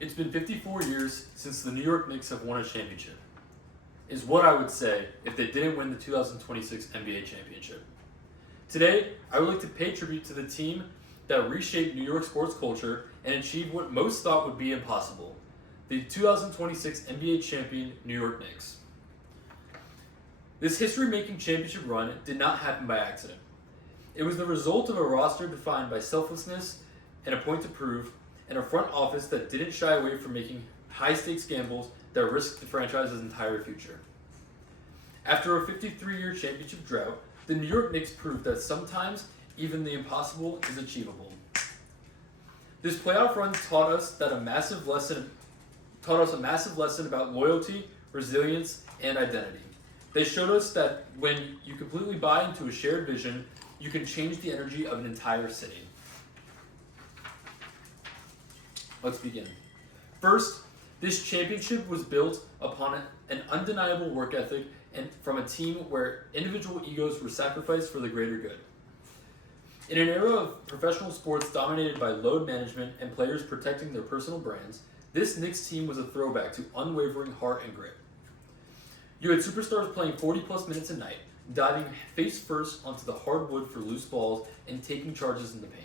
It's been 54 years since the New York Knicks have won a championship, is what I would say if they didn't win the 2026 NBA championship. Today, I would like to pay tribute to the team that reshaped New York sports culture and achieved what most thought would be impossible, the 2026 NBA champion New York Knicks. This history-making championship run did not happen by accident. It was the result of a roster defined by selflessness and a point to prove, and a front office that didn't shy away from making high-stakes gambles that risked the franchise's entire future. After a 53-year championship drought, the New York Knicks proved that sometimes even the impossible is achievable. This playoff run taught us a massive lesson about loyalty, resilience, and identity. They showed us that when you completely buy into a shared vision, you can change the energy of an entire city. Let's begin. First, this championship was built upon an undeniable work ethic and from a team where individual egos were sacrificed for the greater good. In an era of professional sports dominated by load management and players protecting their personal brands, this Knicks team was a throwback to unwavering heart and grit. You had superstars playing 40-plus minutes a night, diving face first onto the hardwood for loose balls and taking charges in the paint.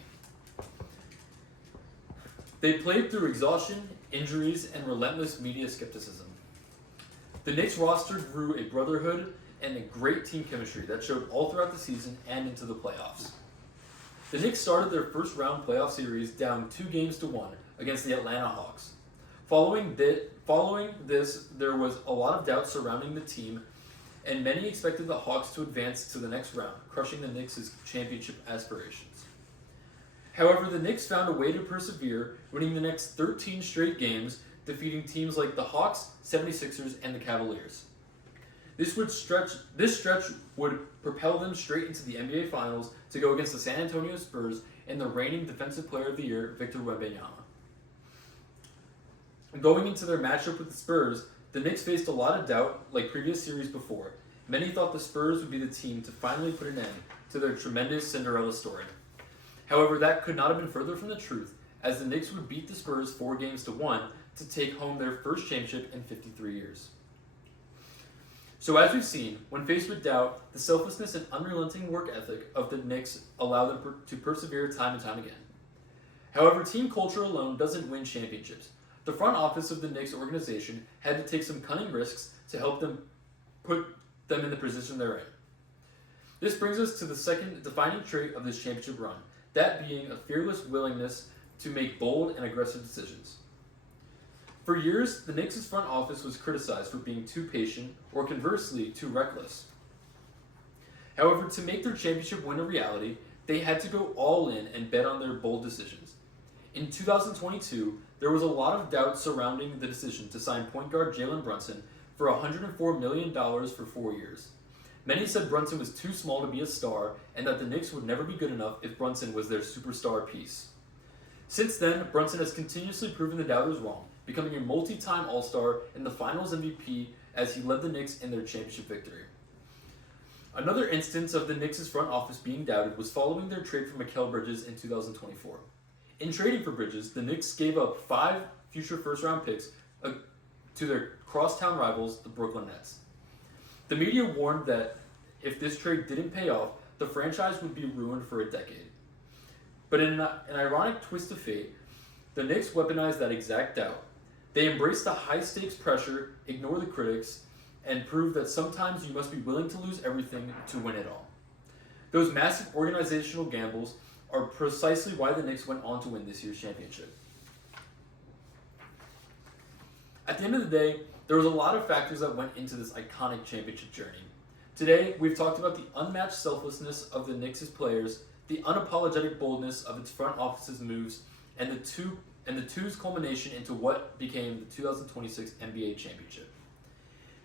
They played through exhaustion, injuries, and relentless media skepticism. The Knicks roster grew a brotherhood and a great team chemistry that showed all throughout the season and into the playoffs. The Knicks started their first round playoff series down 2-1 against the Atlanta Hawks. Following this, there was a lot of doubt surrounding the team, and many expected the Hawks to advance to the next round, crushing the Knicks' championship aspirations. However, the Knicks found a way to persevere, winning the next 13 straight games, defeating teams like the Hawks, 76ers, and the Cavaliers. This stretch would propel them straight into the NBA Finals to go against the San Antonio Spurs and the reigning Defensive Player of the Year, Victor Wembanyama. Going into their matchup with the Spurs, the Knicks faced a lot of doubt like previous series before. Many thought the Spurs would be the team to finally put an end to their tremendous Cinderella story. However, that could not have been further from the truth, as the Knicks would beat the Spurs 4-1 to take home their first championship in 53 years. So as we've seen, when faced with doubt, the selflessness and unrelenting work ethic of the Knicks allow them to persevere time and time again. However, team culture alone doesn't win championships. The front office of the Knicks organization had to take some cunning risks to help them put them in the position they're in. This brings us to the second defining trait of this championship run, that being a fearless willingness to make bold and aggressive decisions. For years, the Knicks' front office was criticized for being too patient or conversely too reckless. However, to make their championship win a reality, they had to go all in and bet on their bold decisions. In 2022, there was a lot of doubt surrounding the decision to sign point guard Jalen Brunson for $104 million for 4 years. Many said Brunson was too small to be a star and that the Knicks would never be good enough if Brunson was their superstar piece. Since then, Brunson has continuously proven the doubters wrong, becoming a multi-time All-Star and the Finals MVP as he led the Knicks in their championship victory. Another instance of the Knicks' front office being doubted was following their trade for Mikal Bridges in 2024. In trading for Bridges, the Knicks gave up 5 future first-round picks to their crosstown rivals, the Brooklyn Nets. The media warned that if this trade didn't pay off, the franchise would be ruined for a decade. But in an ironic twist of fate, the Knicks weaponized that exact doubt. They embraced the high-stakes pressure, ignore the critics, and prove that sometimes you must be willing to lose everything to win it all. Those massive organizational gambles are precisely why the Knicks went on to win this year's championship. At the end of the day, there was a lot of factors that went into this iconic championship journey. Today, we've talked about the unmatched selflessness of the Knicks' players, the unapologetic boldness of its front office's moves, and the two's culmination into what became the 2026 NBA championship.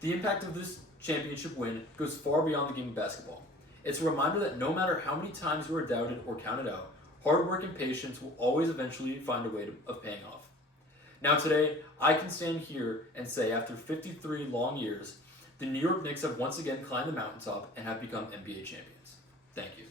The impact of this championship win goes far beyond the game of basketball. It's a reminder that no matter how many times you are doubted or counted out, hard work and patience will always eventually find a way of paying off. Now today, I can stand here and say after 53 long years, the New York Knicks have once again climbed the mountaintop and have become NBA champions. Thank you.